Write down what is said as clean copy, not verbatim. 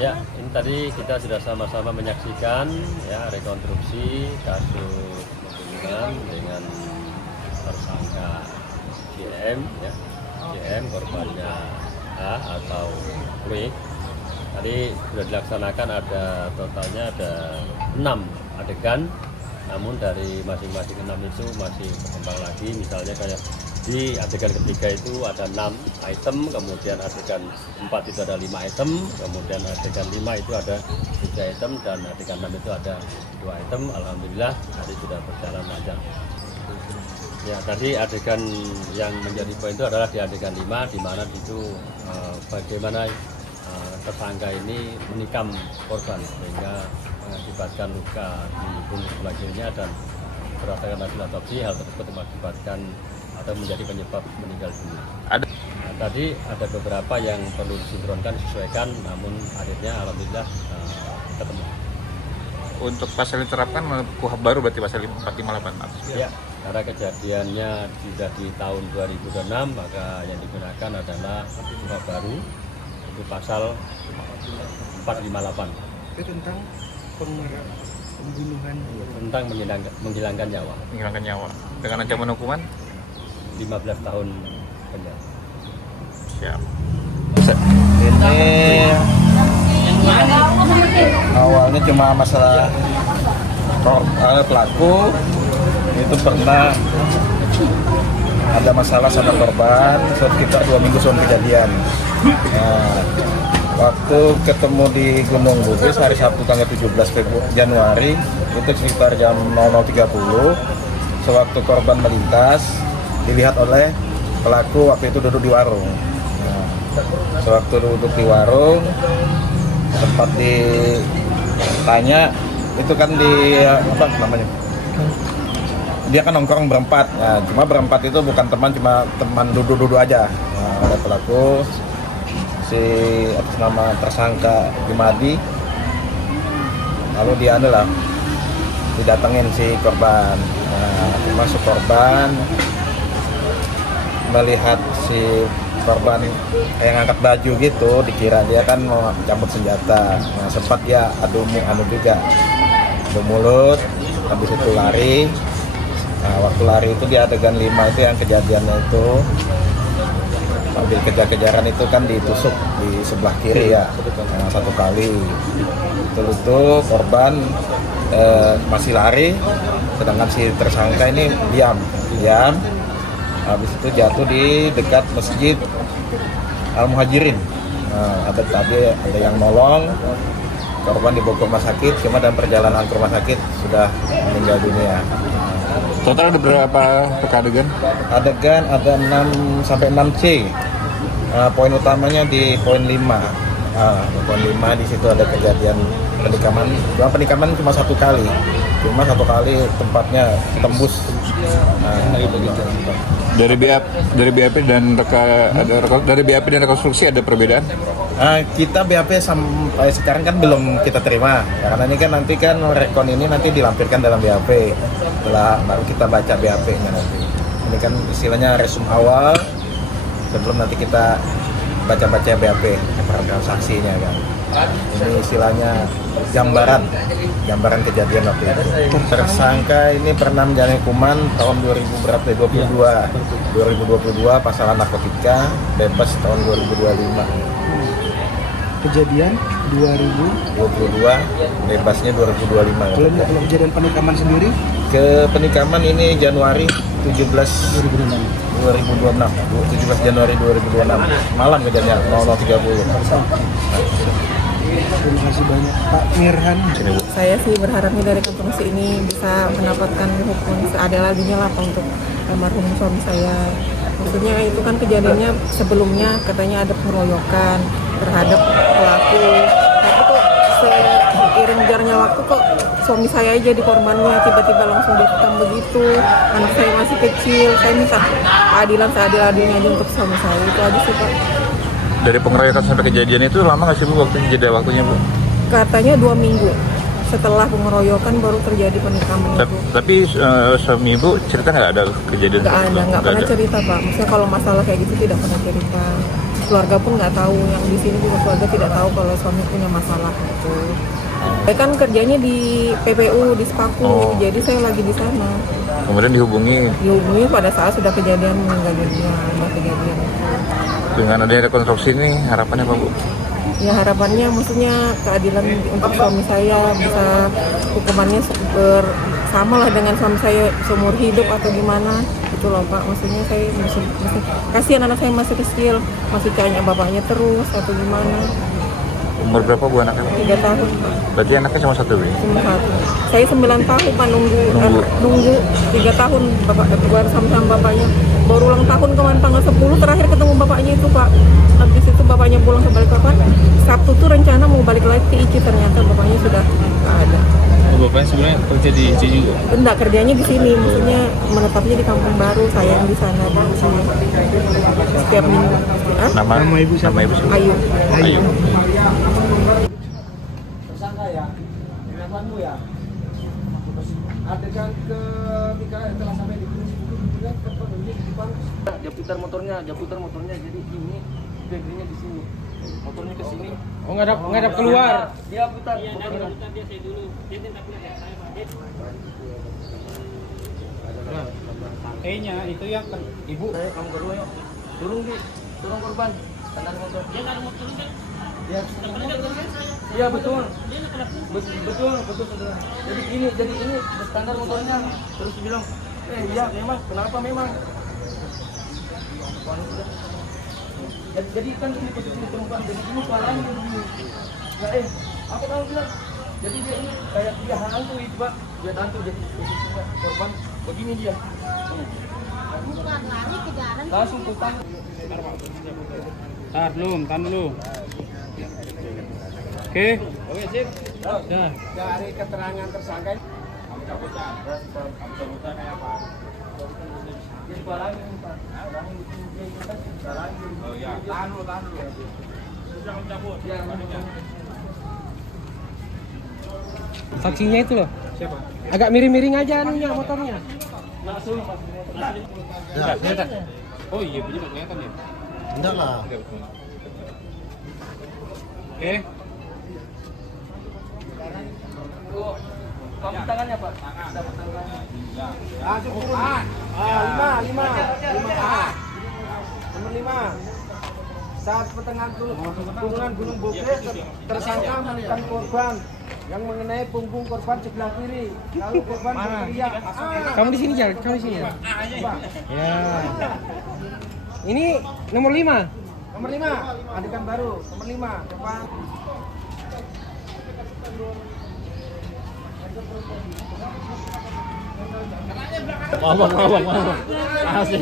Ya, ini tadi kita sudah sama-sama menyaksikan ya rekonstruksi kasus pembunuhan dengan tersangka JM, ya, JM korbannya A atau W. Tadi sudah dilaksanakan, ada totalnya ada 6 adegan, namun dari masing-masing 6 itu masih berkembang lagi. Misalnya kayak di adegan ketiga itu ada 6 item, kemudian adegan 4 itu ada 5 item, kemudian adegan 5 itu ada 3 item, dan adegan 6 itu ada 2 item. Alhamdulillah tadi sudah berjalan lancar. Ya, tadi adegan yang menjadi poin itu adalah di adegan 5, di mana itu bagaimana tersangka ini menikam korban sehingga mengakibatkan luka di punggung sebelah kirinya, dan berdasarkan hasil otopsi hal tersebut mengakibatkan atau menjadi penyebab meninggal dunia. Nah, tadi ada beberapa yang perlu disinkronkan, disesuaikan, namun akhirnya alhamdulillah ketemu. Untuk pasal yang diterapkan KUHP baru berarti pasal 458. Ya, karena kejadiannya sudah di tahun 2006, maka yang digunakan adalah KUHP baru, itu pasal 458. Itu tentang pembunuhan, tentang menghilangkan nyawa. Menghilangkan nyawa dengan ancaman hukuman 15 tahun penjara. siap. Ini awalnya cuma masalah pelaku itu pernah ada masalah sama korban sekitar 2 minggu sebelum kejadian. Nah, waktu ketemu di Gunung Bugis hari Sabtu tanggal 17 Januari itu sekitar jam 00.30, sewaktu korban melintas dilihat oleh pelaku waktu itu duduk di warung. Nah, sewaktu duduk di warung sempat ditanya, itu kan di apa namanya, dia kan nongkrong berempat. Nah, cuma berempat itu bukan teman, cuma teman duduk-duduk aja. Nah, ada pelaku si atas nama tersangka Jumadi, lalu dia adalah didatengin si korban. Nah, cuma si korban melihat si korban kayak ngangkat baju gitu, dikira dia kan mau cabut senjata. Nah, sempat dia adu mulut, habis itu lari. Nah, waktu lari itu di adegan 5 itu yang kejadiannya itu sambil kejar-kejaran itu kan ditusuk di sebelah kiri ya, nah, 1 kali. Itu korban masih lari, sedangkan si tersangka ini diam. Habis itu jatuh di dekat masjid Al-Muhajirin. Nah, ada yang nolong, korban dibawa ke rumah sakit, cuma dalam perjalanan ke rumah sakit sudah meninggal dunia. Total ada berapa adegan? Adegan ada 6 sampai 6C. Poin utamanya di poin 5. Poin 5 di situ ada kejadian penikaman. Penikaman cuma 1 kali. Cuma 1 kali tempatnya tembus. Dari BAP dan rekonstruksi ada perbedaan? Kita BAP sampai sekarang kan belum kita terima, karena ini kan nanti kan rekon ini nanti dilampirkan dalam BAP, setelah baru kita baca BAP-nya nanti. Ini kan istilahnya resum awal sebelum nanti kita baca-baca BAP, keterangan saksinya kan. Ini istilahnya gambaran kejadian waktu itu. Tersangka ini pernah menjalani hukuman tahun 2022 pasal narkotika, bebas tahun 2025. kejadian 2022, bebasnya 2025. Kalau kejadian penikaman sendiri Ke penikaman ini Januari 17 2026, 17 Januari 2026, malam kejadian 00.30. Terima kasih banyak Pak Mirhan. Saya sih berharapnya dari rekonstruksi ini bisa mendapatkan hukum seadil-adilnya lah Pak untuk almarhum suami saya. Maksudnya itu kan kejadiannya sebelumnya katanya ada pengeroyokan terhadap pelaku. Tapi kok seiring jalannya waktu kok suami saya aja di korbannya, tiba-tiba langsung dikekang begitu. Anak saya masih kecil, saya minta keadilan seadil-adilnya aja untuk suami saya. Itu aja sih Pak. Dari pengeroyokan sampai kejadian itu lama nggak sih Bu jeda waktunya Bu? Katanya 2 minggu setelah pengeroyokan baru terjadi penikaman itu. Tapi suami Ibu cerita nggak ada kejadian? Nggak pernah cerita Pak. Maksudnya kalau masalah kayak gitu tidak pernah cerita. keluarga pun nggak tahu, yang di sini juga keluarga tidak tahu kalau suami punya masalah gitu. Saya kan kerjanya di PPU di Sepaku, Oh. jadi saya lagi di sana. Kemudian dihubungi Dihubungi pada saat sudah kejadian meninggal dunia, sudah kejadian. dengan adanya rekonstruksi ini, harapannya apa Bu? Ya harapannya maksudnya keadilan untuk suami saya, bisa hukumannya sama lah dengan suami saya seumur hidup atau gimana itu loh Pak. Maksudnya saya mesti kasihan, anak saya masih kecil, masih tanya bapaknya terus atau gimana. Umur berapa Bu anaknya? 3 tahun Pak, Berarti anaknya cuma satu Bu? cuma satu. Saya 9 tahun Pak nunggu 3 tahun bapak keluar sama bapaknya. Baru ulang tahun kemarin tanggal 10 terakhir ketemu bapaknya itu Pak. Habis itu bapaknya pulang ke Balikpapan. Sabtu tuh rencana mau balik lagi ke ICI, ternyata bapaknya sudah nggak ada. Bapaknya sebenarnya kerja di ICI juga? Enggak, kerjanya di sini, maksudnya menetapnya di Kampung Baru, saya yang di sana di sini. Setiap minggu. Hah? Nama ibu siapa? Ayu. Ayu. Tersangka ya, pengakuanmu ya. Adegan ke Mika telah sampai di Dia putar motornya, jadi ini backgroundnya di sini, motornya ke sini. Oh, ngadap keluar. Dia putar motornya. E-nya itu yang ibu. Kamu kedua yuk, turun korban. Standar motor. Dia nggak ada motor kan? Iya betul. Betul saudara. Jadi ini standar motornya. Terus dia bilang, iya memang. Kenapa memang? Jadi kan ini posisi perempuan, jadi ini suaranya begini. Nah, aku tahu bilang. Jadi dia ini kayak dia hantu itu Pak. Dia hantu jadi posisinya korban begini dia. Langsung putar. Tahan dulu. Oke, sip. Ya. Dari keterangan tersangka saksinya itu loh. Siapa? Agak miring-miring aja anunya motornya. Oh iya, punya nggak kelihatan ya? Enggak lah. Oke. Kamu tangannya Pak. Dapat tangannya. Langsung turun. 5. Nomor 5. Saat pertengahan gunungan Gunung Bukit, tersangka menekan korban yang mengenai punggung korban sebelah kiri. Lalu korban berteriak. Kamu di sini Jar, kamu di sini. Ya. Ini nomor 5. Nomor 5, adegan baru. Nomor 5, depan. Asik.